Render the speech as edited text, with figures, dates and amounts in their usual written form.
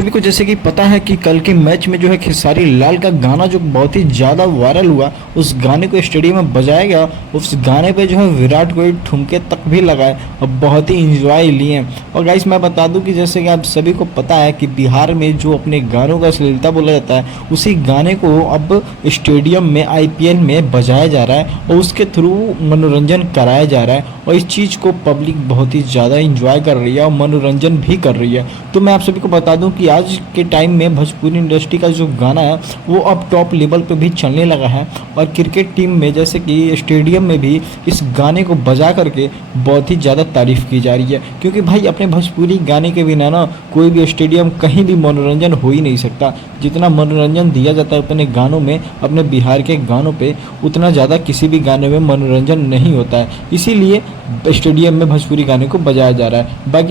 सभी को जैसे कि पता है कि कल के मैच में जो है खेसारी लाल का गाना जो बहुत ही ज़्यादा वायरल हुआ, उस गाने को स्टेडियम में बजाया गया। उस गाने पे जो है विराट कोहली ठुमके तक भी लगाए और बहुत ही इंजॉय लिए। और गाइस मैं बता दूं कि जैसे कि आप सभी को पता है कि बिहार में जो अपने गानों का अश्लीलता बोला जाता है, उसी गाने को अब स्टेडियम में आईपीएल में बजाया जा रहा है और उसके थ्रू मनोरंजन कराया जा रहा है। और इस चीज़ को पब्लिक बहुत ही ज़्यादा इंजॉय कर रही है और मनोरंजन भी कर रही है। तो मैं आप सभी को बता दूं कि आज के टाइम में भोजपुरी इंडस्ट्री का जो गाना है वो अब टॉप लेवल पे भी चलने लगा है। और क्रिकेट टीम में जैसे कि स्टेडियम में भी इस गाने को बजा करके बहुत ही ज़्यादा तारीफ़ की जा रही है, क्योंकि भाई अपने भोजपुरी गाने के बिना ना कोई भी स्टेडियम कहीं भी मनोरंजन हो ही नहीं सकता। जितना मनोरंजन दिया जाता है अपने गानों में, अपने बिहार के गानों पे, उतना ज़्यादा किसी भी गाने में मनोरंजन नहीं होता है। इसीलिए स्टेडियम में भोजपुरी गाने को बजाया जा रहा है। बाकी